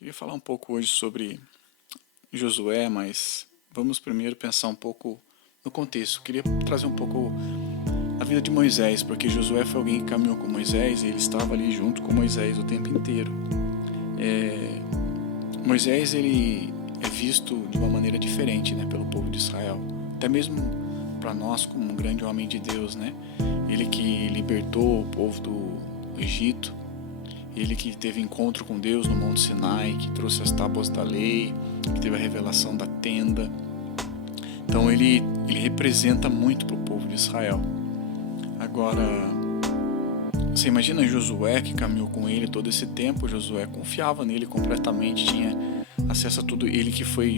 Queria falar um pouco hoje sobre Josué, mas vamos primeiro pensar um pouco no contexto. Queria trazer um pouco a vida de Moisés, porque Josué foi alguém que caminhou com Moisés e ele estava ali junto com Moisés o tempo inteiro. Moisés ele é visto de uma maneira diferente, né, pelo povo de Israel, até mesmo para nós como um grande homem de Deus, né? Ele que libertou o povo do Egito. Ele que teve encontro com Deus no Monte Sinai, que trouxe as tábuas da lei, que teve a revelação da tenda. Então ele representa muito para o povo de Israel. Agora, você imagina Josué que caminhou com ele todo esse tempo. Josué confiava nele completamente, tinha acesso a tudo. Ele que foi,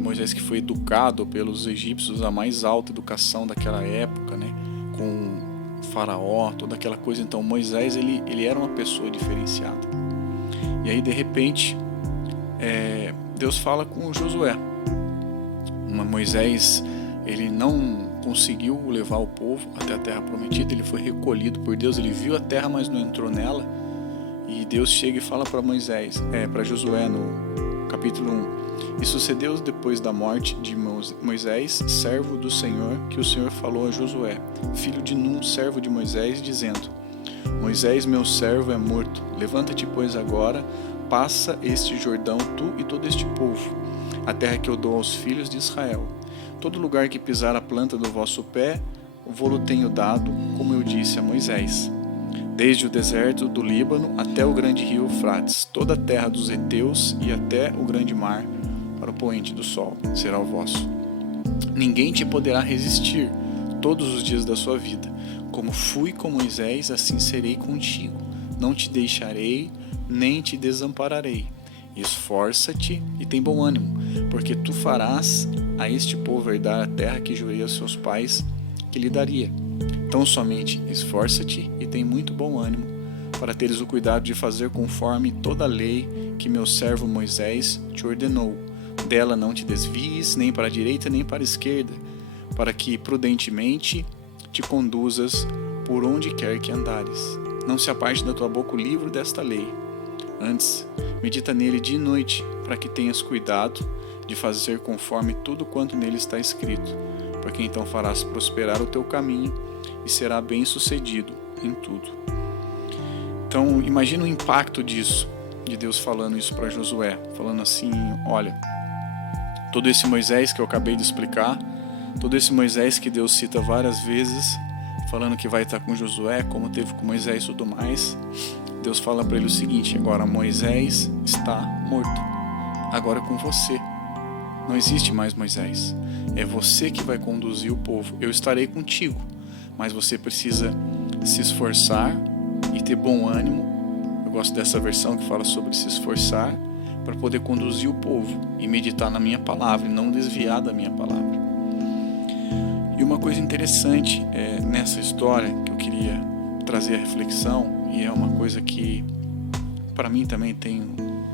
Moisés que foi educado pelos egípcios, a mais alta educação daquela época, né? Com Faraó, toda aquela coisa. Então Moisés ele era uma pessoa diferenciada. E aí de repente Deus fala com Josué. Moisés ele não conseguiu levar o povo até a terra prometida. Ele foi recolhido por Deus. Ele viu a terra, mas não entrou nela. E Deus chega e fala para para Josué no capítulo 1: e sucedeu depois da morte de Moisés, servo do Senhor, que o Senhor falou a Josué, filho de Num, servo de Moisés, dizendo: Moisés, meu servo, é morto. Levanta-te, pois, agora, passa este Jordão, tu e todo este povo, a terra que eu dou aos filhos de Israel. Todo lugar que pisar a planta do vosso pé, vô-lo tenho dado, como eu disse a Moisés. Desde o deserto do Líbano até o grande rio Eufrates, toda a terra dos heteus e até o grande mar, para o poente do sol, será o vosso. Ninguém te poderá resistir todos os dias da sua vida. Como fui com Moisés, assim serei contigo. Não te deixarei, nem te desampararei. Esforça-te e tem bom ânimo, porque tu farás a este povo herdar a terra que jurei aos seus pais que lhe daria. Então somente esforça-te e tem muito bom ânimo, para teres o cuidado de fazer conforme toda a lei que meu servo Moisés te ordenou. Dela não te desvies, nem para a direita nem para a esquerda, para que prudentemente te conduzas por onde quer que andares. Não se aparte da tua boca o livro desta lei. Antes, medita nele dia e noite, para que tenhas cuidado de fazer conforme tudo quanto nele está escrito, porque então farás prosperar o teu caminho e será bem-sucedido em tudo. Então, imagina o impacto disso, de Deus falando isso para Josué, falando assim: olha, todo esse Moisés que eu acabei de explicar, todo esse Moisés que Deus cita várias vezes, falando que vai estar com Josué, como teve com Moisés e tudo mais, Deus fala para ele o seguinte: agora Moisés está morto, agora é com você. Não existe mais Moisés, é você que vai conduzir o povo. Eu estarei contigo, mas você precisa se esforçar e ter bom ânimo. Eu gosto dessa versão que fala sobre se esforçar para poder conduzir o povo e meditar na minha palavra e não desviar da minha palavra. E uma coisa interessante nessa história que eu queria trazer a reflexão, e é uma coisa que para mim também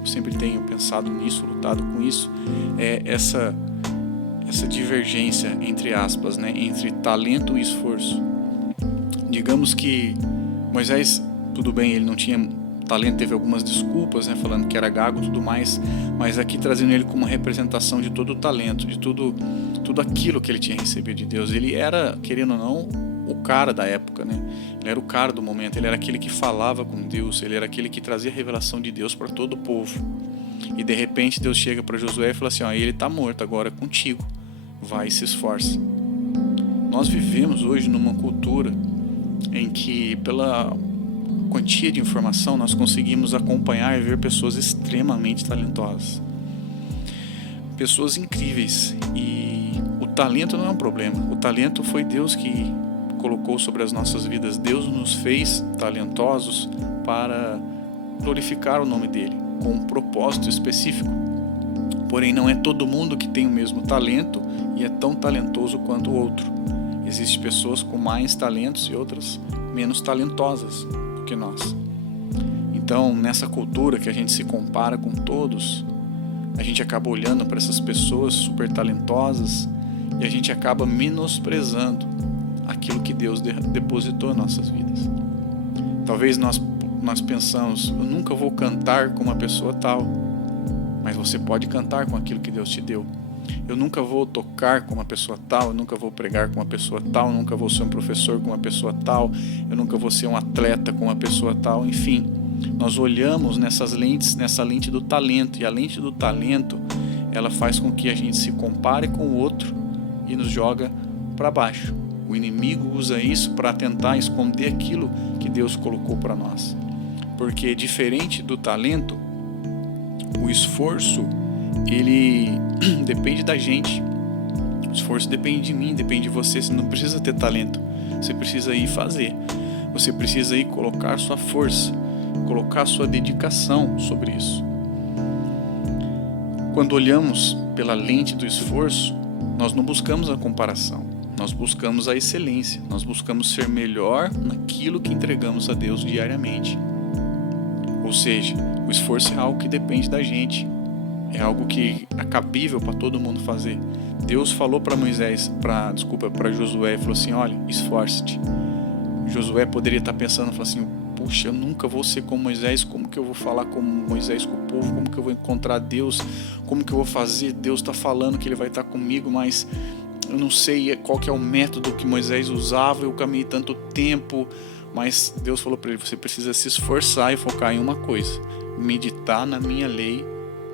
sempre tenho pensado nisso, lutado com isso, é essa divergência, entre aspas, né, entre talento e esforço. Digamos que Moisés, tudo bem, ele não tinha talento, teve algumas desculpas, né, falando que era gago e tudo mais, mas aqui trazendo ele como uma representação de todo o talento, de tudo aquilo que ele tinha recebido de Deus. Ele era, querendo ou não, o cara da época, né? Ele era o cara do momento, ele era aquele que falava com Deus, ele era aquele que trazia a revelação de Deus para todo o povo. E de repente Deus chega para Josué e fala assim: ó, ele está morto, agora é contigo, vai e se esforça. Nós vivemos hoje numa cultura em que, pela quantia de informação, nós conseguimos acompanhar e ver pessoas extremamente talentosas, pessoas incríveis, e o talento não é um problema. O talento foi Deus que colocou sobre as nossas vidas. Deus nos fez talentosos para glorificar o nome dele, com um propósito específico. Porém, não é todo mundo que tem o mesmo talento e é tão talentoso quanto o outro. Existem pessoas com mais talentos e outras menos talentosas do que nós. Então, nessa cultura que a gente se compara com todos, a gente acaba olhando para essas pessoas super talentosas e a gente acaba menosprezando aquilo que Deus depositou em nossas vidas. Talvez nós pensamos: eu nunca vou cantar como uma pessoa tal. mas você pode cantar com aquilo que Deus te deu. Eu nunca vou tocar com uma pessoa tal, eu nunca vou pregar com uma pessoa tal, eu nunca vou ser um professor com uma pessoa tal, eu nunca vou ser um atleta com uma pessoa tal, enfim. Nós olhamos nessa lente do talento, e a lente do talento, ela faz com que a gente se compare com o outro e nos joga para baixo. O inimigo usa isso para tentar esconder aquilo que Deus colocou para nós. Porque diferente do talento, o esforço, ele depende da gente. O esforço depende de mim, depende de você. Você não precisa ter talento, você precisa ir fazer. Você precisa ir colocar sua força, colocar sua dedicação sobre isso. Quando olhamos pela lente do esforço, nós não buscamos a comparação, nós buscamos a excelência, nós buscamos ser melhor naquilo que entregamos a Deus diariamente. Ou seja, o esforço é algo que depende da gente, é algo que é cabível para todo mundo fazer. Deus falou para para Josué, falou assim: olha, esforce-te. Josué poderia estar pensando, falou assim: puxa, eu nunca vou ser como Moisés, como que eu vou falar como Moisés com o povo, como que eu vou encontrar Deus, como que eu vou fazer, Deus está falando que Ele vai estar comigo, mas eu não sei qual que é o método que Moisés usava, eu caminhei tanto tempo, mas Deus falou para ele: você precisa se esforçar e focar em uma coisa, meditar na minha lei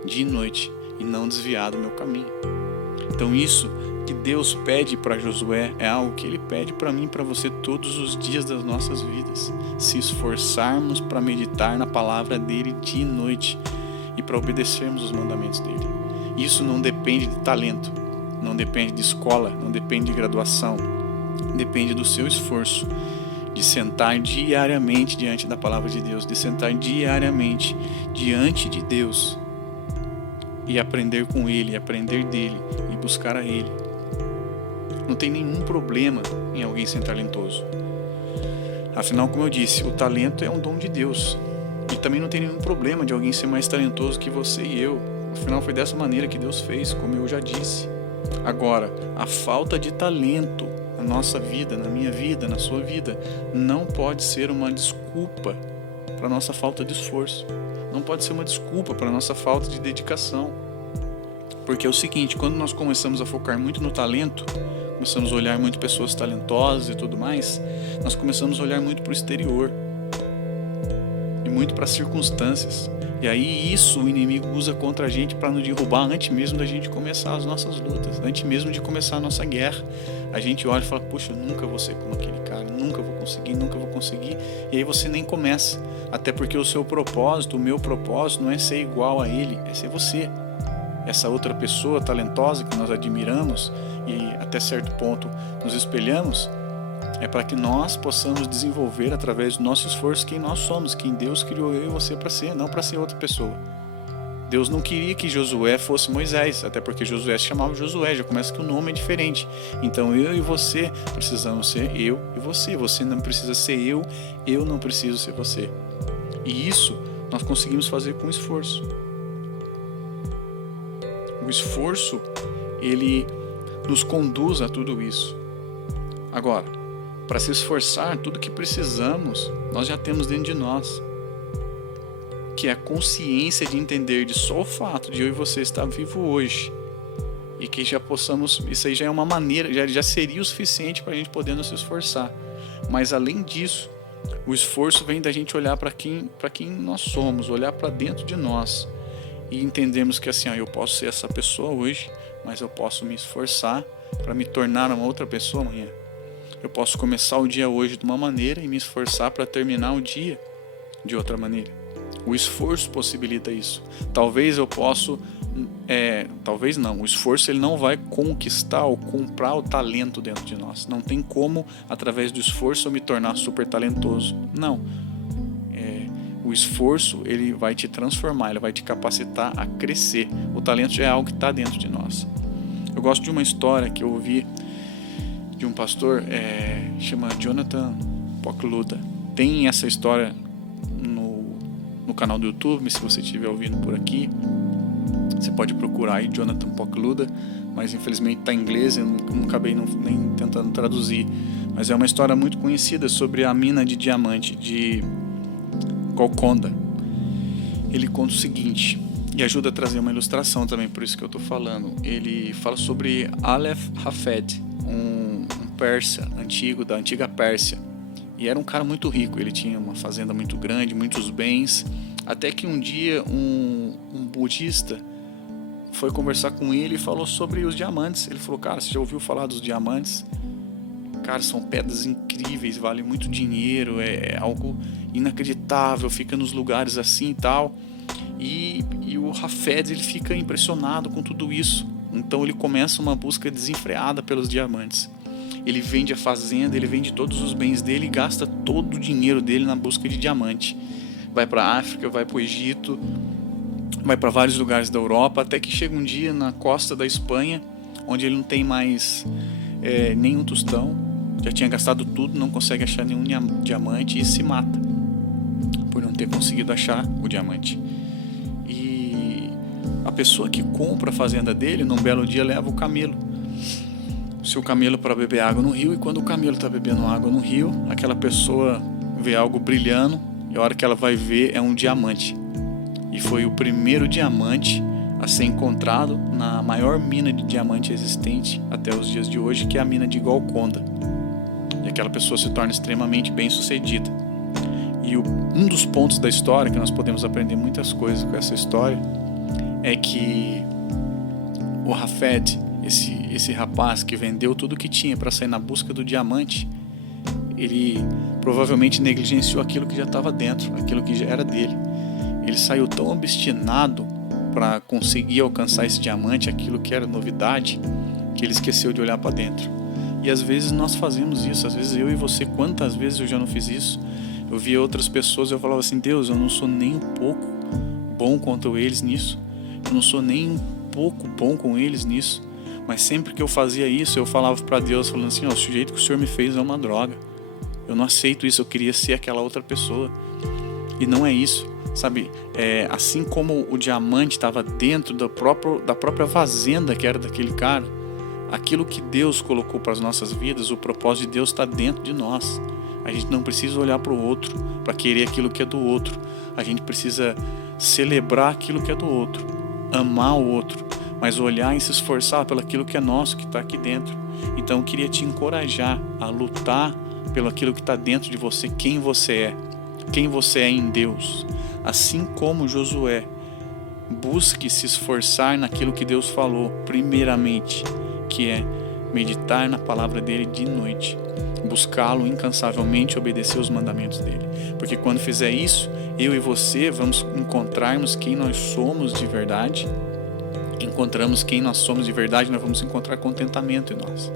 dia e noite e não desviar do meu caminho. Então isso que Deus pede para Josué é algo que Ele pede para mim e para você todos os dias das nossas vidas. Se esforçarmos para meditar na palavra dEle dia e noite e para obedecermos os mandamentos dEle. Isso não depende de talento, não depende de escola, não depende de graduação, depende do seu esforço de sentar diariamente diante da palavra de Deus, de sentar diariamente diante de Deus e aprender com Ele, aprender dEle e buscar a Ele. Não tem nenhum problema em alguém ser talentoso. Afinal, como eu disse, o talento é um dom de Deus. E também não tem nenhum problema de alguém ser mais talentoso que você e eu. Afinal, foi dessa maneira que Deus fez, como eu já disse. Agora, a falta de talento na nossa vida, na minha vida, na sua vida, não pode ser uma desculpa para a nossa falta de esforço. Não pode ser uma desculpa para a nossa falta de dedicação. Porque é o seguinte, quando nós começamos a focar muito no talento, começamos a olhar muito pessoas talentosas e tudo mais, nós começamos a olhar muito para o exterior e muito para as circunstâncias. E aí isso o inimigo usa contra a gente para nos derrubar antes mesmo da gente começar as nossas lutas, antes mesmo de começar a nossa guerra. A gente olha e fala: puxa, eu nunca vou ser como aquele cara, nunca vou conseguir, e aí você nem começa, até porque o seu propósito, o meu propósito não é ser igual a ele, é ser você. Essa outra pessoa talentosa que nós admiramos e até certo ponto nos espelhamos, é para que nós possamos desenvolver através do nosso esforço quem nós somos, quem Deus criou eu e você para ser, não para ser outra pessoa. Deus não queria que Josué fosse Moisés, até porque Josué se chamava Josué, já começa que o nome é diferente. Então eu e você precisamos ser eu e você. Você não precisa ser eu não preciso ser você. E isso nós conseguimos fazer com esforço. O esforço, ele nos conduz a tudo isso. Agora, para se esforçar, tudo que precisamos, nós já temos dentro de nós. Que é a consciência de entender de só o fato de eu e você estar vivo hoje. E que já possamos, isso aí já é uma maneira, já seria o suficiente para a gente poder nos esforçar. Mas além disso, o esforço vem da gente olhar para quem nós somos, olhar para dentro de nós. E entendermos que assim, eu posso ser essa pessoa hoje, mas eu posso me esforçar para me tornar uma outra pessoa amanhã. Eu posso começar o dia hoje de uma maneira e me esforçar para terminar o dia de outra maneira. O esforço possibilita isso. Talvez eu possa, talvez não. O esforço ele não vai conquistar ou comprar o talento dentro de nós. Não tem como, através do esforço, eu me tornar super talentoso. Não. O esforço ele vai te transformar, ele vai te capacitar a crescer. O talento já é algo que está dentro de nós. Eu gosto de uma história que eu ouvi de um pastor, chama Jonathan Pokluda. Tem essa história no canal do YouTube, se você estiver ouvindo por aqui, você pode procurar aí Jonathan Pokluda, mas infelizmente está em inglês, eu não acabei nem tentando traduzir. Mas é uma história muito conhecida sobre a mina de diamante de Golconda. Ele conta o seguinte: E ajuda a trazer uma ilustração também, por isso que eu estou falando. Ele fala sobre Aleph Hafed, um persa antigo, da antiga Pérsia. E era um cara muito rico, ele tinha uma fazenda muito grande, muitos bens. Até que um dia um budista foi conversar com ele e falou sobre os diamantes. Ele falou, cara, você já ouviu falar dos diamantes? Cara, são pedras incríveis, valem muito dinheiro, é algo inacreditável, fica nos lugares assim e tal. E o Hafed, ele fica impressionado com tudo isso. Então ele começa uma busca desenfreada pelos diamantes. Ele vende a fazenda, ele vende todos os bens dele e gasta todo o dinheiro dele na busca de diamante. Vai para a África, vai para o Egito, vai para vários lugares da Europa, até que chega um dia na costa da Espanha, onde ele não tem mais nenhum tostão, já tinha gastado tudo, não consegue achar nenhum diamante e se mata por não ter conseguido achar o diamante. E a pessoa que compra a fazenda dele, num belo dia, leva o camelo. Seu camelo para beber água no rio, e quando o camelo está bebendo água no rio, aquela pessoa vê algo brilhando, e a hora que ela vai ver é um diamante. E foi o primeiro diamante a ser encontrado na maior mina de diamante existente até os dias de hoje, que é a mina de Golconda. E aquela pessoa se torna extremamente bem sucedida. E um dos pontos da história, que nós podemos aprender muitas coisas com essa história, é que o Hafed, esse rapaz que vendeu tudo o que tinha para sair na busca do diamante, ele provavelmente negligenciou aquilo que já estava dentro, aquilo que já era dele. Ele saiu tão obstinado para conseguir alcançar esse diamante, aquilo que era novidade, que ele esqueceu de olhar para dentro. E às vezes nós fazemos isso, às vezes eu e você, quantas vezes eu já não fiz isso? Eu via outras pessoas e eu falava assim, Deus, eu não sou nem um pouco bom quanto eles nisso, eu não sou nem um pouco bom com eles nisso, mas sempre que eu fazia isso, eu falava para Deus, falando assim, o jeito que o Senhor me fez é uma droga, eu não aceito isso, eu queria ser aquela outra pessoa, e não é isso, sabe, assim como o diamante estava dentro da própria fazenda que era daquele cara, aquilo que Deus colocou para as nossas vidas, o propósito de Deus está dentro de nós. A gente não precisa olhar para o outro para querer aquilo que é do outro. A gente precisa celebrar aquilo que é do outro, amar o outro, mas olhar e se esforçar pelo aquilo que é nosso, que está aqui dentro. Então eu queria te encorajar a lutar pelo aquilo que está dentro de você, quem você é em Deus. Assim como Josué, busque se esforçar naquilo que Deus falou, primeiramente, que é meditar na palavra dele de noite, buscá-lo incansavelmente, obedecer os mandamentos dele, porque quando fizer isso, eu e você vamos encontrarmos quem nós somos de verdade. Encontramos quem nós somos de verdade, nós vamos encontrar contentamento em nós.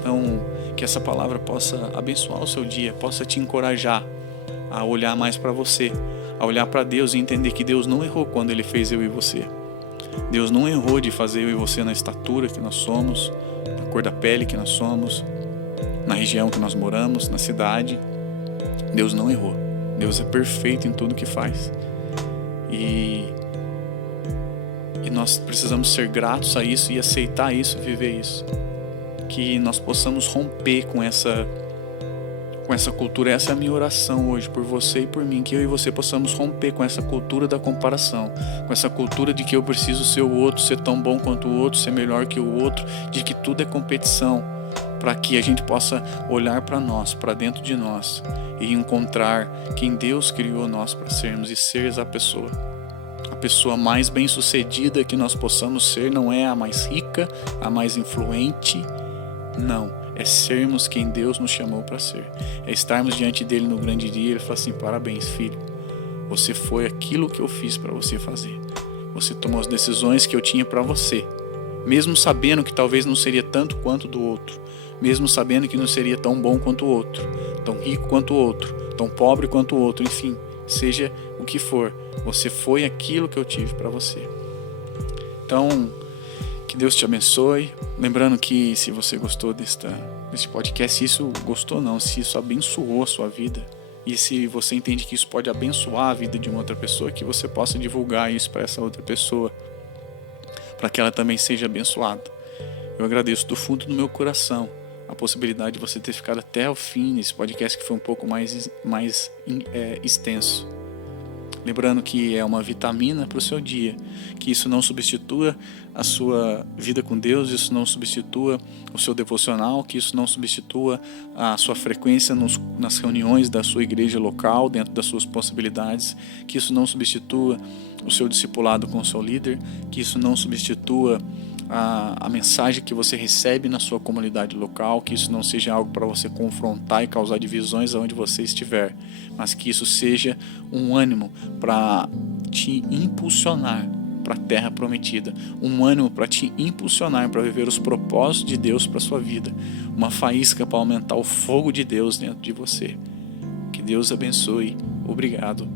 Então, que essa palavra possa abençoar o seu dia, possa te encorajar a olhar mais para você, a olhar para Deus e entender que Deus não errou quando Ele fez eu e você. Deus não errou de fazer eu e você na estatura que nós somos, na cor da pele que nós somos, na região que nós moramos, na cidade. Deus não errou. Deus é perfeito em tudo que faz. E nós precisamos ser gratos a isso e aceitar isso, viver isso. Que nós possamos romper com essa cultura. Essa é a minha oração hoje por você e por mim, que eu e você possamos romper com essa cultura da comparação, com essa cultura de que eu preciso ser o outro, ser tão bom quanto o outro, ser melhor que o outro, de que tudo é competição, para que a gente possa olhar para nós, para dentro de nós e encontrar quem Deus criou nós para sermos e ser essa pessoa. A pessoa mais bem-sucedida que nós possamos ser não é a mais rica, a mais influente, não. É sermos quem Deus nos chamou para ser. É estarmos diante dele no grande dia e ele fala assim, parabéns, filho. Você foi aquilo que eu fiz para você fazer. Você tomou as decisões que eu tinha para você. Mesmo sabendo que talvez não seria tanto quanto do outro. Mesmo sabendo que não seria tão bom quanto o outro. Tão rico quanto o outro. Tão pobre quanto o outro. Enfim, seja o que for. Você foi aquilo que eu tive para você. Então, que Deus te abençoe. Lembrando que se você gostou deste podcast, se isso gostou não, se isso abençoou a sua vida, e se você entende que isso pode abençoar a vida de uma outra pessoa, que você possa divulgar isso para essa outra pessoa, para que ela também seja abençoada. Eu agradeço do fundo do meu coração a possibilidade de você ter ficado até o fim nesse podcast, que foi um pouco mais extenso. lembrando que é uma vitamina para o seu dia, que isso não substitua a sua vida com Deus, isso não substitua o seu devocional, que isso não substitua a sua frequência nas reuniões da sua igreja local, dentro das suas possibilidades, que isso não substitua o seu discipulado com o seu líder, que isso não substitua a mensagem que você recebe na sua comunidade local, que isso não seja algo para você confrontar e causar divisões aonde você estiver, mas que isso seja um ânimo para te impulsionar para a terra prometida, um ânimo para te impulsionar para viver os propósitos de Deus para a sua vida, uma faísca para aumentar o fogo de Deus dentro de você. Que Deus abençoe. Obrigado.